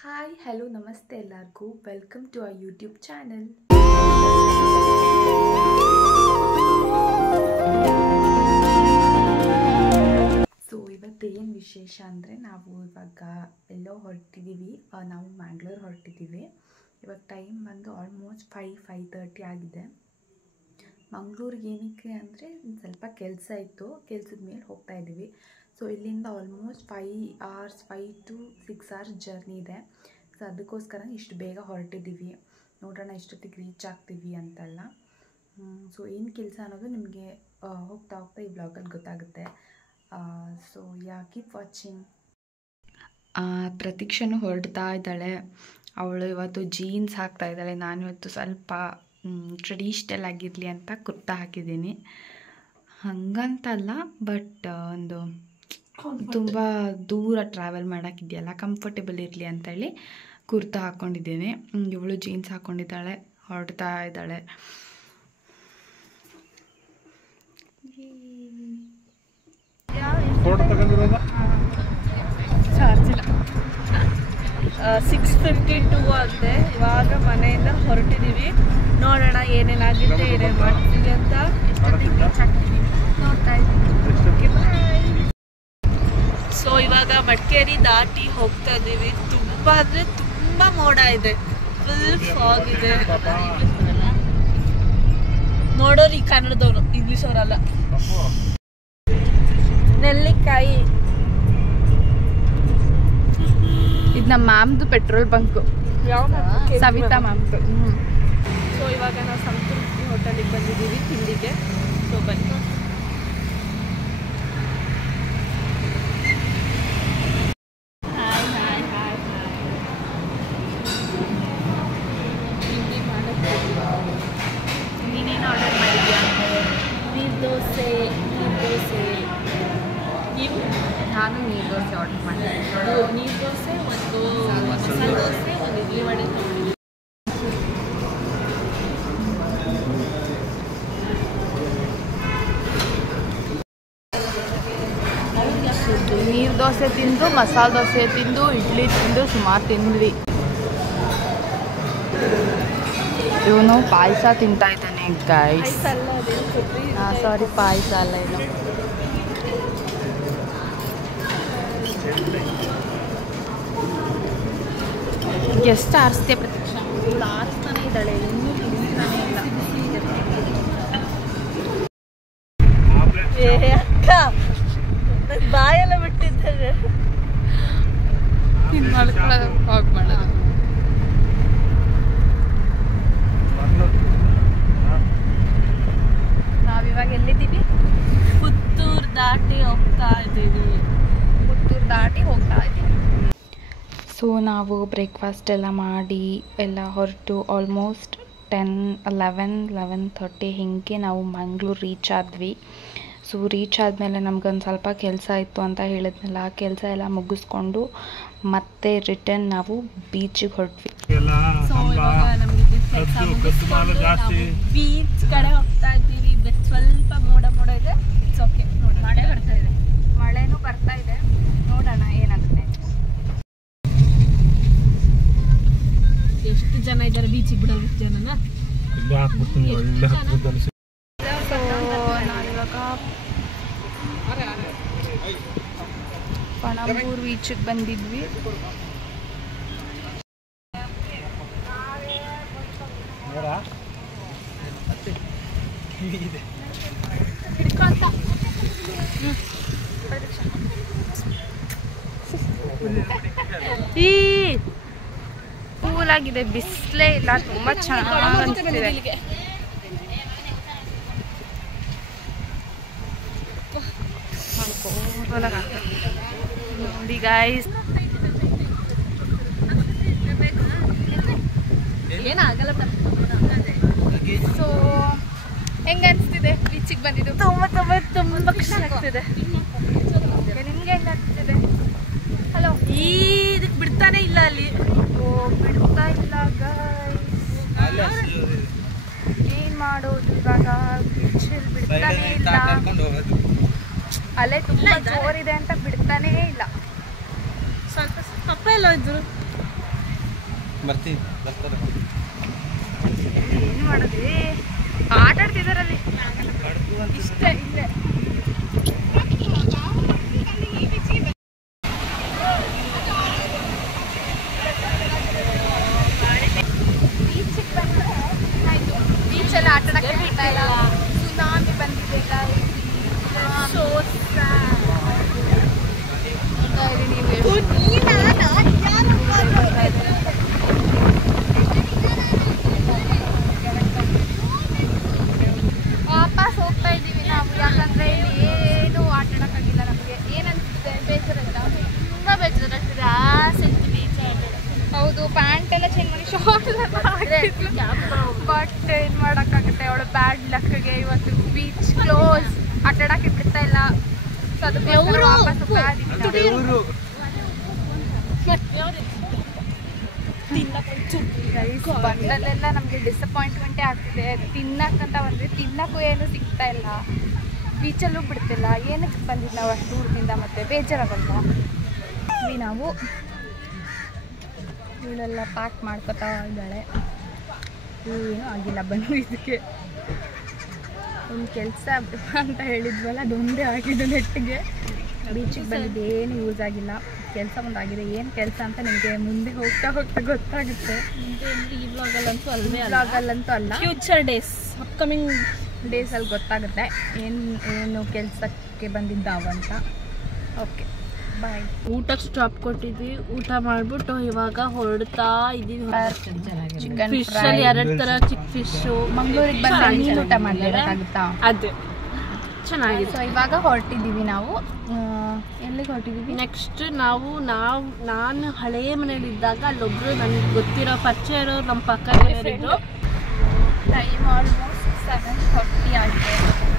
Hi hello ನಮಸ್ತೆ ಎಲ್ಲರಿಗೂ welcome to our YouTube channel. So ಇವತ್ತೇನು ವಿಶೇಷ ಅಂದರೆ ನಾವು ಇವಾಗ ಎಲ್ಲೋ ಹೊರಟಿದ್ದೀವಿ. ನಾವು ಮ್ಯಾಂಗ್ಳೂರ್ ಹೊರಟಿದ್ದೀವಿ. ಇವಾಗ ಟೈಮ್ ಬಂದು ಆಲ್ಮೋಸ್ಟ್ 5:30 ಆಗಿದೆ. ಮಂಗಳೂರಿಗೆ ಏನಕ್ಕೆ ಅಂದರೆ ಸ್ವಲ್ಪ ಕೆಲಸ ಇತ್ತು, ಕೆಲಸದ ಮೇಲೆ ಹೋಗ್ತಾ ಇದ್ದೀವಿ. ಸೊ ಇಲ್ಲಿಂದ ಆಲ್ಮೋಸ್ಟ್ 5 to 6 hours ಜರ್ನಿ ಇದೆ. ಸೊ ಅದಕ್ಕೋಸ್ಕರ ಇಷ್ಟು ಬೇಗ ಹೊರಟಿದ್ದೀವಿ. ನೋಡೋಣ ಎಷ್ಟೊತ್ತಿಗೆ ರೀಚ್ ಆಗ್ತೀವಿ ಅಂತೆಲ್ಲ. ಸೊ ಏನು ಕೆಲಸ ಅನ್ನೋದು ನಿಮಗೆ ಹೋಗ್ತಾ ಹೋಗ್ತಾ ಈ ಬ್ಲಾಗಲ್ಲಿ ಗೊತ್ತಾಗುತ್ತೆ. So keep watching. ಪ್ರತೀಕ್ಷೆನೂ ಹೊರಡ್ತಾ ಇದ್ದಾಳೆ. ಅವಳು ಇವತ್ತು ಜೀನ್ಸ್ ಹಾಕ್ತಾ ಇದ್ದಾಳೆ. ನಾನು ಇವತ್ತು ಸ್ವಲ್ಪ ಟ್ರೆಡಿಷ್ನಲ್ ಆಗಿರಲಿ ಅಂತ ಕುರ್ತಾ ಹಾಕಿದ್ದೀನಿ. ಹಾಗಂತಲ್ಲ, ಬಟ್ ಒಂದು ತುಂಬ ದೂರ ಟ್ರಾವೆಲ್ ಮಾಡೋಕ್ಕಿದೆಯಲ್ಲ, ಕಂಫರ್ಟೇಬಲ್ ಇರಲಿ ಅಂತೇಳಿ ಕುರ್ತಾ ಹಾಕ್ಕೊಂಡಿದ್ದೀನಿ. ಇವಳು ಜೀನ್ಸ್ ಹಾಕ್ಕೊಂಡಿದ್ದಾಳೆ, ಹೊರಡ್ತಾ ಇದ್ದಾಳೆ. ಚಾರ್ಜ್ ಇಲ್ಲ. 6:52 ಆಗಿದೆ. ಇವಾಗ ಮನೆಯಿಂದ ಹೊರಟಿದ್ದೀವಿ. ನೋಡೋಣ ಏನೇನಾಗುತ್ತೆ, ಏನೇನು ಮಾಡ್ತೀವಿ ಅಂತ ನೋಡ್ತಾ ಇದ್ದೀವಿ. ಸೊ ಇವಾಗ ಮಡಿಕೇರಿ ದಾಟಿ ಹೋಗ್ತಾ ಇದ್ದೀವಿ. ತುಂಬ ಅಂದರೆ ತುಂಬ ಮೋಡ ಇದೆ, ಫುಲ್ ಫಾಗ್ ಇದೆ. ನೋಡೋರು ಈ ಕನ್ನಡದವರು, ಇಂಗ್ಲೀಷ್ ಅವರಲ್ಲ. ನೆಲ್ಲಿಕಾಯಿ ಇದು ನಮ್ಮ ಮ್ಯಾಮ್ದು ಪೆಟ್ರೋಲ್ ಬಂಕು, ಸವಿತಾ ಮ್ಯಾಮ್ದು. ಸೊ ಇವಾಗ ನಾವು ಸಂತೃಪ್ತಿ ಹೋಟೆಲಿಗೆ ಬಂದಿದ್ದೀವಿ ತಿಂಡಿಗೆ. ಸೊ ಬನ್ನಿ. ನೀನೇನು ಆರ್ಡರ್ ಮಾಡಿದ್ಯಾ? ನೀರು ದೋಸೆ. ನೀವು? ನಾನು ನೀರು ದೋಸೆ ಆರ್ಡರ್ ಮಾಡಿದ್ದೆ. ನೀರು ದೋಸೆ, ಒಂದು ಮಸಾಲೆ ದೋಸೆ, ಒಂದು ಇಡ್ಲಿ ವಡೆ ತೊಗೊಂಡಿದ್ದೀವಿ. ನೀರು ದೋಸೆ ತಿಂದು, ಮಸಾಲೆ ದೋಸೆ ತಿಂದು, ಇಡ್ಲಿ ತಿಂದು ಸುಮಾರು ತಿಂದ್ವಿ. ಇವನು ಪಾಯಸ ತಿಂತಾ ಇದ್ದಾನೆ ಗೈಸ್. ಸಾರಿ, ಪಾಯಸ ಅಲ್ಲ ಏನು. ಎಷ್ಟು ಆರಿಸ್ತೆ ಪ್ರತೀಕ್ಷಾ? ಇವಳು ಆರಿಸ್ತಾನೆ ಇದ್ದಾಳೆ, ಇನ್ನೂ ತಿಂತಾನೆ ಇಲ್ಲ. ಅಕ್ಕ ಬಾಯೆಲ್ಲ ಬಿಟ್ಟಿದ್ದಾರೆ. ಹೋಗಿ ಮಾಡೋದು. ನಾವಿವಾಗ ಎಲ್ಲಿದ್ದೀವಿ? ಪುತ್ತೂರು ದಾಟಿ ಹೋಗ್ತಾ ಇದ್ದೀವಿ. ಸೊ ನಾವು ಬ್ರೇಕ್ಫಾಸ್ಟ್ ಎಲ್ಲ ಮಾಡಿ ಎಲ್ಲ ಹೊರಟು ಆಲ್ಮೋಸ್ಟ್ 11:30 ಹೀಗೆ ನಾವು ಮಂಗಳೂರು ರೀಚ್ ಆದ್ವಿ. ಸೊ ರೀಚ್ ಆದಮೇಲೆ ನಮ್ಗೊಂದು ಸ್ವಲ್ಪ ಕೆಲಸ ಇತ್ತು ಅಂತ ಹೇಳಿದ್ನಲ್ಲ, ಆ ಕೆಲಸ ಎಲ್ಲ ಮುಗಿಸ್ಕೊಂಡು ಮತ್ತೆ ರಿಟರ್ನ್ ನಾವು ಬೀಚಿಗೆ ಹೊರಟ್ವಿ. ಸೊ ಇವಾಗ ನಮಗೆ ಬೀಚ್ ಕಡೆ ಹೋಗ್ತಾ ಇದ್ದೀವಿ. ಸ್ವಲ್ಪ ಮೋಡ ಇದೆ. It's okay. ನೋಡಿ, ಮಳೆನೂ ಬರ್ತಾ ಇದೆ. ನೋಡೋಣ ಏನಾಗುತ್ತೆ. ಎಷ್ಟು ಜನ ಇದ್ದಾರೆ ಬೀಚಿಗೆ ಬಿಡೋದು? ಎಷ್ಟು ಜನನ? ನಾವಿವಾಗ ಪಣಂಬೂರು ಬೀಚಿಗೆ ಬಂದಿದ್ವಿ. ಈ ಕೂಲ್ ಆಗಿದೆ, ಬಿಸಿಲೇ ಇಲ್ಲ, ತುಂಬಾ ಚೆನ್ನಾಗಿ ಅನಿಸ್ತಿದೆ. ನೋಡಿ ಗಾಯ್ಸ್, ಏನಾಗಲ್ಲ. ಸೊ ಹೆಂಗ ಅನಿಸ್ತಿದೆ ಬೀಚಿಗೆ ಬಂದಿದ್ದು? ತುಂಬ ಖುಷಿ ಆಗ್ತಿದೆ. ನಿಮ್ಗೆ ಹೆಂಗ ಅನಿಸ್ತಿದೆ? ಹಲೋ. ಇದಕ್ಕೆ ಬಿಡ್ತಾನೆ ಇಲ್ಲ ಅಲ್ಲಿ. ಬಿಡ್ತಾ ಇಲ್ಲ ಗಾಯ್ಸ್, ಏನ್ ಮಾಡೋದು ಇವಾಗ? ಬೀಚಲ್ಲಿ ಬಿಡ್ತಾನೆ ಇಲ್ಲ. ಅಲೆ ತುಂಬಾ ಜೋರಿದೆ ಅಂತ ಬಿಡ್ತಾನೇ ಇಲ್ಲ. ಸ್ವಲ್ಪ ಪಪ್ಪ ಎಲ್ಲ ಇದ್ರು. ಬರ್ತೀನಿ ಬರ್ತಾರೆ ಏನು ಮಾಡೋದು ಆಟ ಆಡ್ತಿದಾರಲ್ಲಿ ಇಷ್ಟ ಇಲ್ಲೇ ಬೀಚಲ್ಲಿ ಆಟ ಆಡಕ್ಕೆ ಬಿಡ್ತಾ ಇಲ್ಲ ಸುನಾಮಿ ಬಂದಿದೆ ವಾಪಸ್ ಹೋಗ್ತಾ ಇದ್ದೀವಿ ನಾವು ಯಾಕಂದ್ರೆ ಇಲ್ಲಿ ಏನು ಆಟ ಆಡಕ್ಕಾಗಿಲ್ಲ ನಮಗೆ ಏನನ್ಸುತ್ತೆ ಬೇಜಾರ ತುಂಬಾ ಬೇಜಾರ ಆಗ್ತಿದೆ ಆಸಕ್ತಿ ಬೀಚ್ ಹೌದು ಪ್ಯಾಂಟ್ ಎಲ್ಲ ಚೇಂಜ್ ಮಾಡಿ ಶಾರ್ಟ್ ಬಟ್ ಏನು ಮಾಡೋಕ್ಕಾಗುತ್ತೆ ಅವಳು ಬ್ಯಾಡ್ ಲಕ್ಗೆ ಇವತ್ತು ಬೀಚ್ ಕ್ಲೋಸ್ ಆಟ ಆಡಕ್ಕೆ ಬಿಡ್ತಾ ಇಲ್ಲ ಸೊ ಅದಕ್ಕೆ ವಾಪಸ್ ಹೋಗ್ತಾ ಇದ್ದೀವಿ ಬಂದಲ್ಲೆಲ್ಲ ನಮಗೆ ಡಿಸಪಾಯಿಂಟ್ಮೆಂಟೇ ಆಗ್ತಿದೆ ತಿನ್ನಕ್ಕಂತ ಬಂದರೆ ತಿನ್ನಕ್ಕೂ ಏನು ಸಿಗ್ತಾ ಇಲ್ಲ ಬೀಚಲ್ಲೂ ಬಿಡ್ತಿಲ್ಲ ಏನಕ್ಕೆ ಬಂದಿದ್ದು ನಾವು ಅಷ್ಟು ದೂರದಿಂದ ಮತ್ತೆ ಬೇಜಾರಾಗಲ್ವ ನಾವು ಇವಳೆಲ್ಲ ಪ್ಯಾಕ್ ಮಾಡ್ಕೊತಾ ಇದ್ದಾಳೆ ಏನೂ ಆಗಿಲ್ಲ ಬಂದು ಇದಕ್ಕೆ ಒಂದು ಕೆಲಸ ಅಂತ ಹೇಳಿದ್ವಲ್ಲ ಅದೊಂದೇ ಆಗಿದೆ ನೆಟ್ಟಿಗೆ ಬೀಚಿಗೆ ಬಂದಿದ್ದು ಏನು ಯೂಸ್ ಆಗಿಲ್ಲ ಕೆಲಸ ಒಂದಾಗಿದೆ ಏನು ಕೆಲಸ ಅಂತ ನಿಮಗೆ ಮುಂದೆ ಹೋಗ್ತಾ ಹೋಗ್ತಾ ಗೊತ್ತಾಗುತ್ತೆ ಈ ವ್ಲಾಗಲ್ಲಂತೂ ಬ್ಲಾಗಲ್ಲಂತೂ ಅಲ್ಲ ಫ್ಯೂಚರ್ ಡೇಸ್ ಅಪ್ಕಮಿಂಗ್ ಡೇಸಲ್ಲಿ ಗೊತ್ತಾಗುತ್ತೆ ಏನು ಕೆಲಸಕ್ಕೆ ಬಂದಿದ್ದಾವಂತ ಓಕೆ ಬಾಯ್ ಊಟಕ್ಕೆ ಸ್ಟಾಪ್ ಕೊಟ್ಟಿದ್ವಿ ಊಟ ಮಾಡ್ಬಿಟ್ಟು ಇವಾಗ ಹೊರಡ್ತಾ ಇದೀವಿ ಚಿಕನ್ ಫಿಶ್ ಅಲ್ಲಿ 2 ತರ ಚಿಕ್ಕ ಫಿಶು ಮಂಗಳೂರಿಗೆ ಬಂದು ನೀನು ಊಟ ಮಾಡಬೇಕಾಗುತ್ತಾ ಅದೇ ಚೆನ್ನಾಗಿದೆ ಸೊ ಇವಾಗ ಹೊರಟಿದ್ದೀವಿ ನಾವು ಎಲ್ಲಿಗೆ ಹೊರಟಿದ್ದೀವಿ ನೆಕ್ಸ್ಟ್ ನಾನು ಹಳೇ ಮನೇಲಿ ಇದ್ದಾಗ ಅಲ್ಲೊಬ್ರು ನನಗೆ ಗೊತ್ತಿರೋ ಪರಿಚಯ ಇರೋರು ನಮ್ಮ ಪಕ್ಕ ಇರೋರಿದ್ರು ಟೈಮ್ ಆಲ್ಮೋಸ್ಟ್ 7:30 ಆಗಿದೆ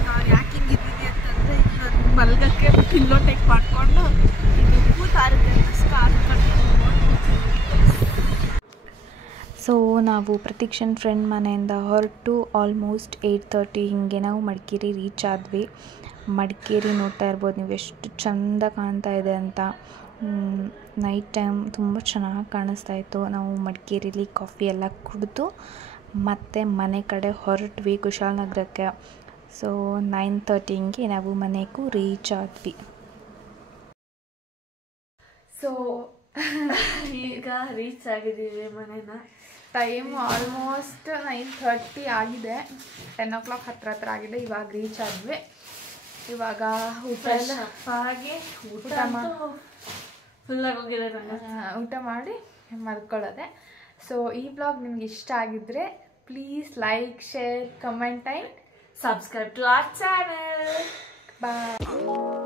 ನಾವು ಯಾಕೆ ಹಿಂಗಿದ್ದೀವಿ ಅಂತಂದರೆ ಮಲ್ಗಕ್ಕೆ ಪಿಲ್ಲೋ ಟೇಕ್ ಮಾಡಿಕೊಂಡು ಸೊ ನಾವು ಪ್ರತೀಕ್ಷನ್ ಫ್ರೆಂಡ್ ಮನೆಯಿಂದ ಹೊರಟು ಆಲ್ಮೋಸ್ಟ್ 8:30 ಹಿಂಗೆ ನಾವು ಮಡಿಕೇರಿ ರೀಚ್ ಆದ್ವಿ ಮಡಿಕೇರಿ ನೋಡ್ತಾ ಇರ್ಬೋದು ನೀವು ಎಷ್ಟು ಚೆಂದ ಕಾಣ್ತಾ ಇದೆ ಅಂತ ನೈಟ್ ಟೈಮ್ ತುಂಬ ಚೆನ್ನಾಗಿ ಕಾಣಿಸ್ತಾ ಇತ್ತು ನಾವು ಮಡಿಕೇರಿಲಿ ಕಾಫಿ ಎಲ್ಲ ಕುಡಿದು ಮತ್ತೆ ಮನೆ ಕಡೆ ಹೊರಟ್ವಿ ಕುಶಾಲನಗರಕ್ಕೆ ಸೊ 9:30 ಹಿಂಗೆ ನಾವು ಮನೆಗೂ ರೀಚ್ ಆದ್ವಿ ಸೊ ಈಗ ರೀಚ್ ಆಗಿದ್ದೀವಿ ಮನೇನ ಟೈಮ್ ಆಲ್ಮೋಸ್ಟ್ 9:30 ಆಗಿದೆ 10 o'clock ಹತ್ರ ಆಗಿದೆ ಇವಾಗ ರೀಚ್ ಆದ್ವಿ ಇವಾಗ ಊಟ ಎಲ್ಲ ಹಾಗೆ ಫುಲ್ಲಾಗಿ ಹೋಗಿದೆ ಊಟ ಮಾಡಿ ಮಲ್ಕೊಳ್ಳೋದೆ ಸೊ ಈ ಬ್ಲಾಗ್ ನಿಮ್ಗೆ ಇಷ್ಟ ಆಗಿದ್ರೆ please like share comment and subscribe to our channel bye